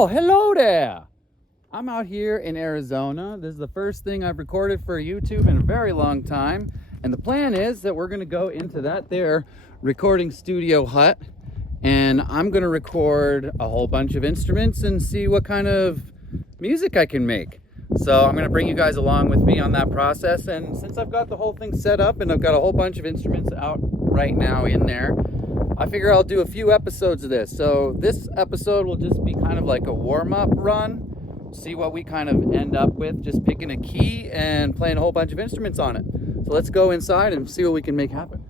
Oh, hello there. I'm out here in Arizona. This is the first thing I've recorded for YouTube in a very long time. And the plan is that we're going to go into that there recording studio hut. And I'm going to record a whole bunch of instruments and see what kind of music I can make. So I'm going to bring you guys along with me on that process. And since I've got the whole thing set up and I've got a whole bunch of instruments out right now in there, I figure I'll do a few episodes of this. So this episode will just be kind of like a warm-up run. See what we kind of end up with, just picking a key and playing a whole bunch of instruments on it. So let's go inside and see what we can make happen.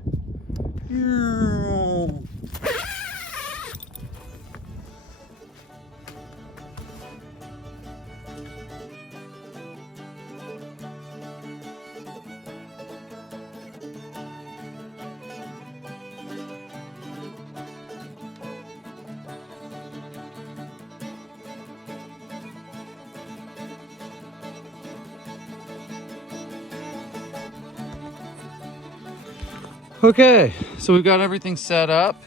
Okay, so we've got everything set up.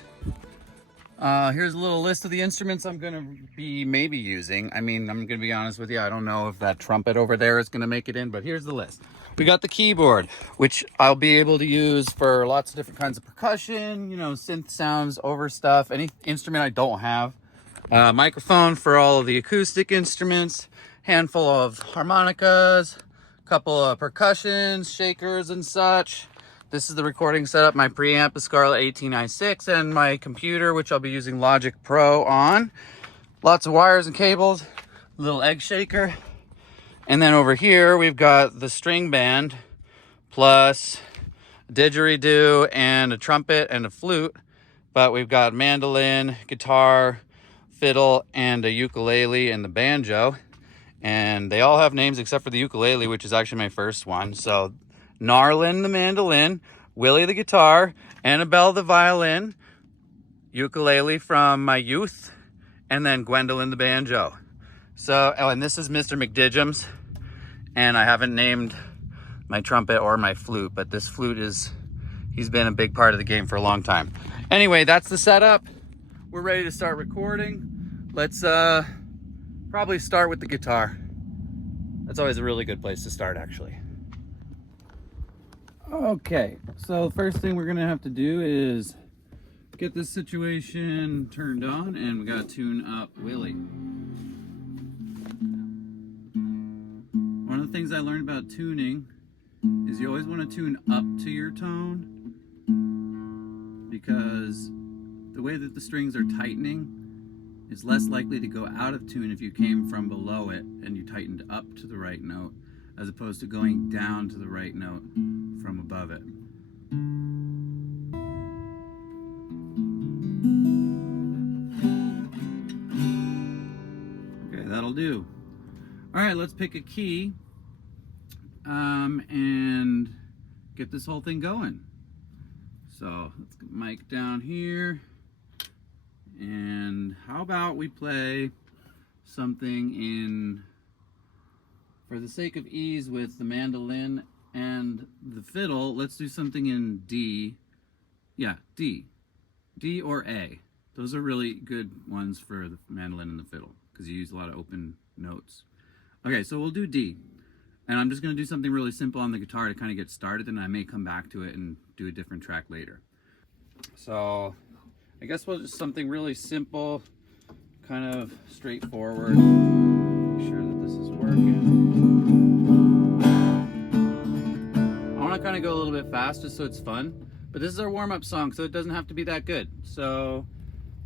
Here's a little list of the instruments I'm going to be maybe using. I mean, I'm going to be honest with you, I don't know if that trumpet over there is going to make it in, but here's the list. We got the keyboard, which I'll be able to use for lots of different kinds of percussion, you know, synth sounds over stuff, any instrument I don't have. Microphone for all of the acoustic instruments, handful of harmonicas, couple of percussions, shakers and such. This is the recording setup, my preamp is Scarlett 18i6, and my computer, which I'll be using Logic Pro on. Lots of wires and cables, a little egg shaker. And then over here, we've got the string band, plus a didgeridoo and a trumpet and a flute. But we've got mandolin, guitar, fiddle, and a ukulele and the banjo. And they all have names except for the ukulele, which is actually my first one. So Gnarlin the mandolin, Willie the guitar, Annabelle the violin, ukulele from my youth, and then Gwendolyn the banjo. So, oh, and this is Mr. McDidgems, and I haven't named my trumpet or my flute, but this flute he's been a big part of the game for a long time. Anyway, that's the setup. We're ready to start recording. Let's probably start with the guitar. That's always a really good place to start, actually. Okay, so first thing we're gonna have to do is get this situation turned on, and we gotta tune up Willie. One of the things I learned about tuning is you always want to tune up to your tone, because the way that the strings are tightening is less likely to go out of tune if you came from below it and you tightened up to the right note, as opposed to going down to the right note from above it. Okay, that'll do. All right, let's pick a key and get this whole thing going. So let's get mic down here. And how about we play something in, for the sake of ease with the mandolin and the fiddle, let's do something in D. Yeah, D. D or A. Those are really good ones for the mandolin and the fiddle, because you use a lot of open notes. Okay, so we'll do D. And I'm just going to do something really simple on the guitar to kind of get started, and I may come back to it and do a different track later. So I guess we'll just something really simple, kind of straightforward. Make sure that this is working. I want to kind of go a little bit fast just so it's fun, but this is our warm-up song, so it doesn't have to be that good. So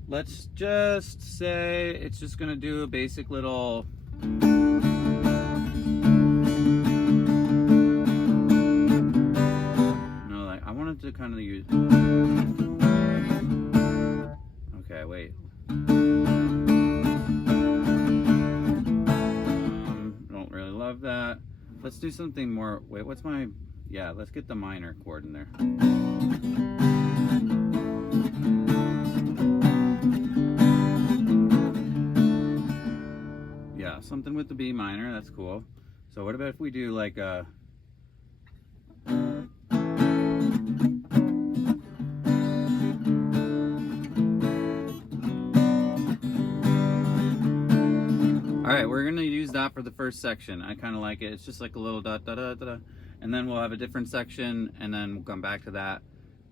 let's just say it's just going to do a basic little... No, like I wanted to kind of use... Okay, wait. Don't really love that. Let's do something more. Wait, what's my... Yeah, let's get the minor chord in there. Yeah, something with the B minor, that's cool. So what about if we do like a... right, we're gonna use that for the first section. I kind of like it. It's just like a little da da da da, and then we'll have a different section, and then we'll come back to that,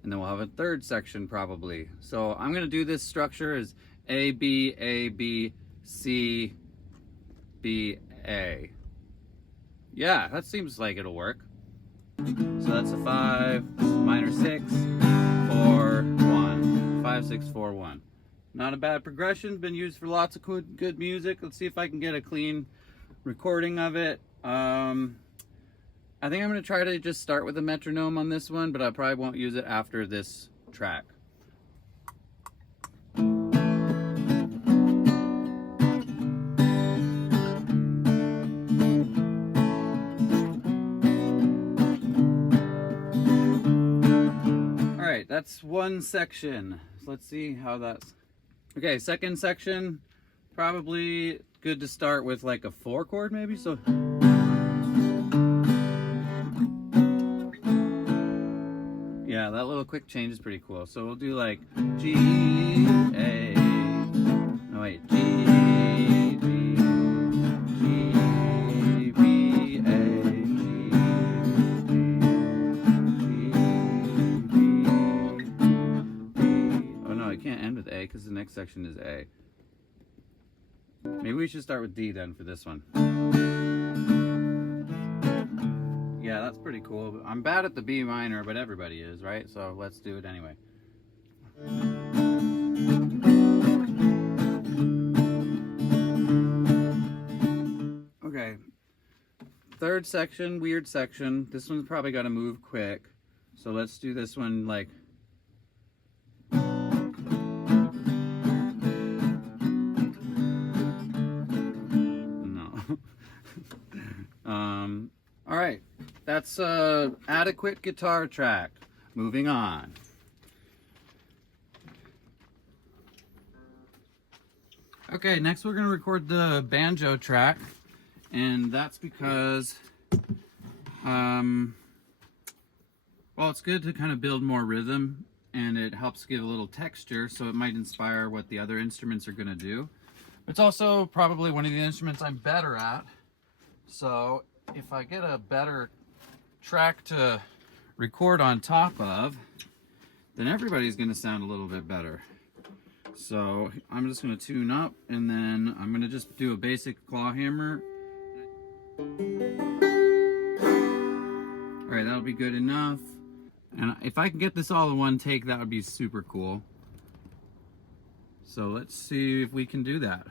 and then we'll have a third section probably. So I'm gonna do this structure as A B A B C B A. Yeah, that seems like it'll work. So that's a 5, minor 6, 4, 1. 5, 6, 4, 1. Not a bad progression, been used for lots of good music. Let's see if I can get a clean recording of it. I think I'm gonna try to just start with a metronome on this one, but I probably won't use it after this track. All right, that's one section. So let's see how that's. Okay, second section, probably good to start with like a 4 chord maybe, so. Yeah, that little quick change is pretty cool. So we'll do like G, A, no wait, G, B, G, B, A, G, B, oh no, I can't end with A because the next section is A. Maybe we should start with D then for this one. Yeah, that's pretty cool. I'm bad at the B minor, but everybody is, right? So let's do it anyway. Okay. Third section, weird section. This one's probably got to move quick. So let's do this one like. No. All right. That's adequate guitar track. Moving on. Okay, next we're going to record the banjo track, and that's because, well, it's good to kind of build more rhythm, and it helps give a little texture, so it might inspire what the other instruments are going to do. It's also probably one of the instruments I'm better at, so if I get a better track to record on top of, then everybody's going to sound a little bit better. So I'm just going to tune up, and then I'm going to just do a basic claw hammer. All right, that'll be good enough. And if I can get this all in one take, that would be super cool. So let's see if we can do that.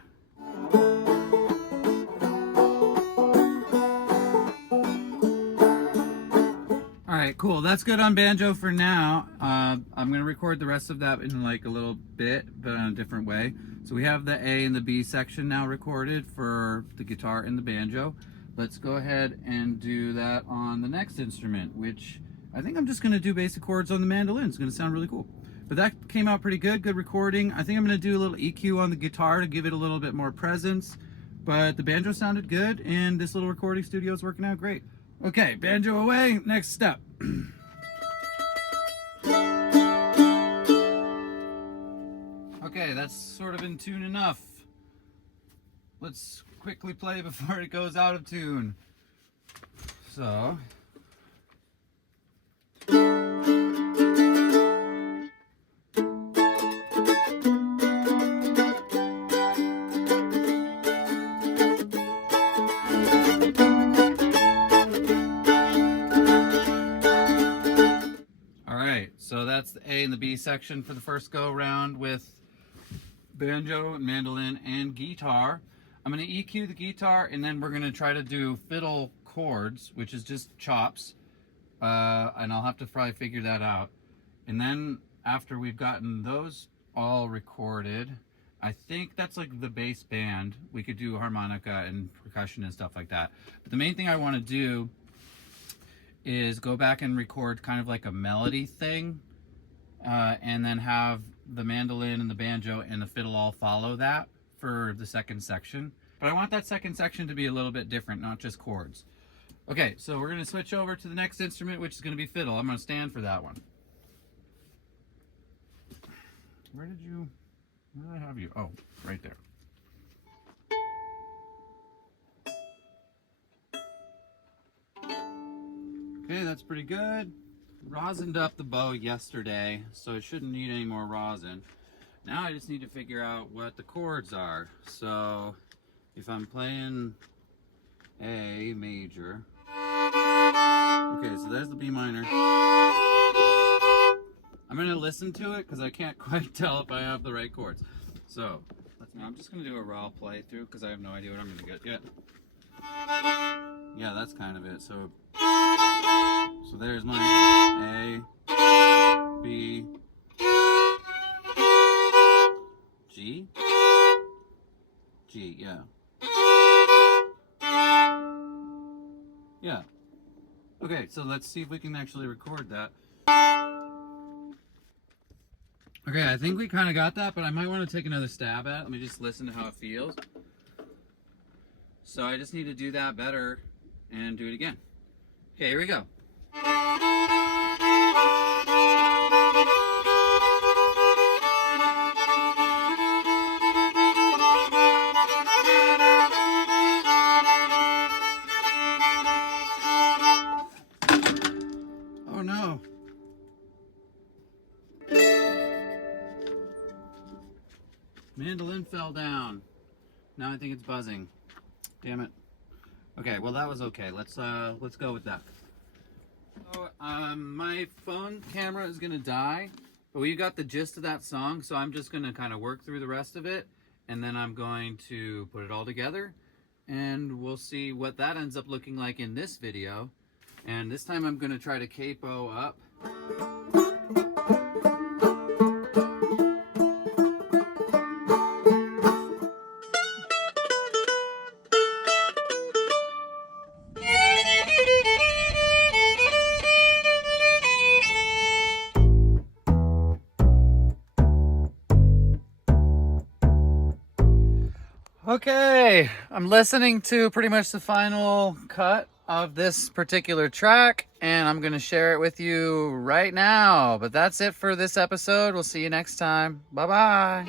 Alright, cool. That's good on banjo for now. I'm going to record the rest of that in like a little bit, but in a different way. So we have the A and the B section now recorded for the guitar and the banjo. Let's go ahead and do that on the next instrument, which I think I'm just going to do basic chords on the mandolin. It's going to sound really cool. But that came out pretty good, good recording. I think I'm going to do a little EQ on the guitar to give it a little bit more presence. But the banjo sounded good, and this little recording studio is working out great. Okay, banjo away, next step. Okay, that's sort of in tune enough. Let's quickly play before it goes out of tune. So. So that's the A and the B section for the first go round with banjo, mandolin, and guitar. I'm going to EQ the guitar, and then we're going to try to do fiddle chords, which is just chops, and I'll have to probably figure that out. And then after we've gotten those all recorded, I think that's like the bass band. We could do harmonica and percussion and stuff like that. But the main thing I want to do is go back and record kind of like a melody thing, and then have the mandolin and the banjo and the fiddle all follow that for the second section. But I want that second section to be a little bit different, not just chords. Okay, so we're going to switch over to the next instrument, which is going to be fiddle. I'm going to stand for that one. Where did I have you? Oh, right there. that's pretty good. Rosined up the bow yesterday, so it shouldn't need any more rosin. Now I just need to figure out what the chords are. So if I'm playing A major, okay, so there's the B minor. I'm gonna listen to it because I can't quite tell if I have the right chords. So I'm just gonna do a raw playthrough because I have no idea what I'm gonna get yet. Yeah, that's kind of it. So there's my A, B, G, G, yeah. Yeah. Okay, so let's see if we can actually record that. Okay, I think we kind of got that, but I might want to take another stab at it. Let me just listen to how it feels. So I just need to do that better and do it again. Okay, here we go. Oh no. Mandolin fell down. Now I think it's buzzing. Damn it. Okay, well that was okay. Let's go with that. So, my phone camera is gonna die, but we got the gist of that song, so I'm just gonna kind of work through the rest of it, and then I'm going to put it all together, and we'll see what that ends up looking like in this video. And this time I'm gonna try to capo up. Okay, I'm listening to pretty much the final cut of this particular track, and I'm going to share it with you right now. But that's it for this episode. We'll see you next time. Bye-bye.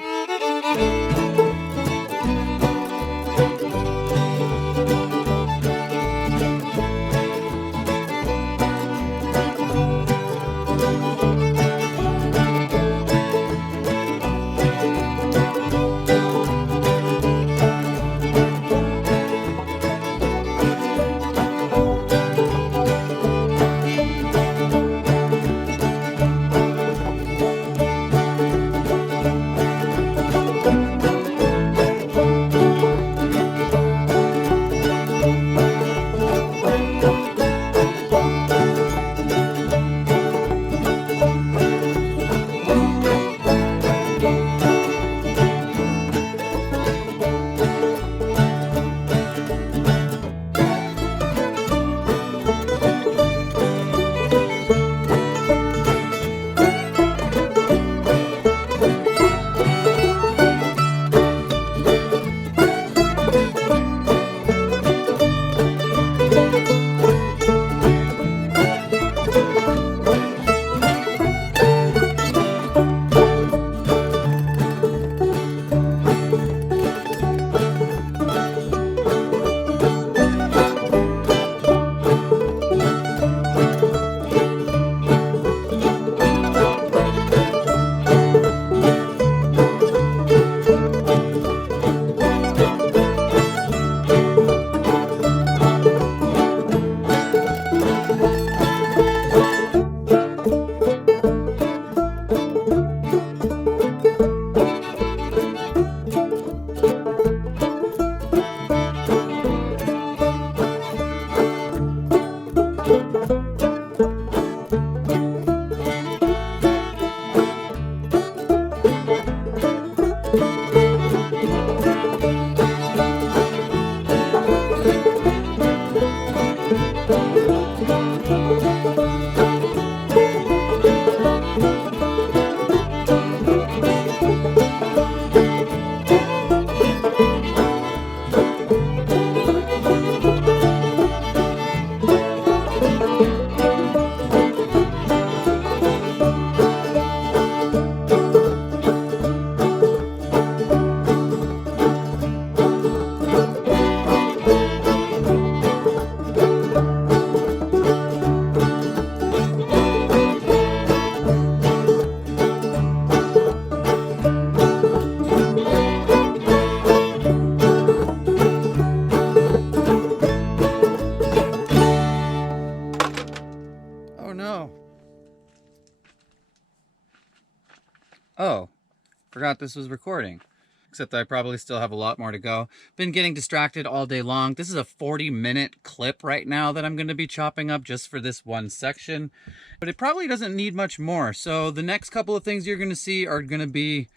forgot this was recording. Except I probably still have a lot more to go. Been getting distracted all day long. This is a 40-minute clip right now that I'm going to be chopping up just for this one section. But it probably doesn't need much more. So the next couple of things you're going to see are going to be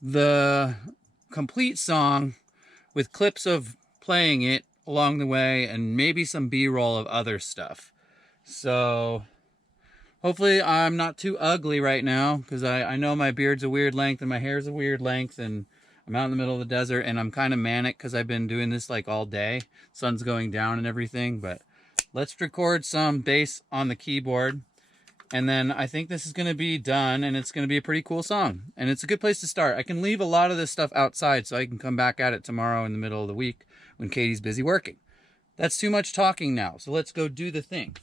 the complete song with clips of playing it along the way and maybe some B-roll of other stuff. So hopefully I'm not too ugly right now, because I know my beard's a weird length and my hair's a weird length, and I'm out in the middle of the desert and I'm kind of manic because I've been doing this like all day. Sun's going down and everything, but let's record some bass on the keyboard. And then I think this is going to be done, and it's going to be a pretty cool song. And it's a good place to start. I can leave a lot of this stuff outside so I can come back at it tomorrow in the middle of the week when Katie's busy working. That's too much talking now, so let's go do the thing.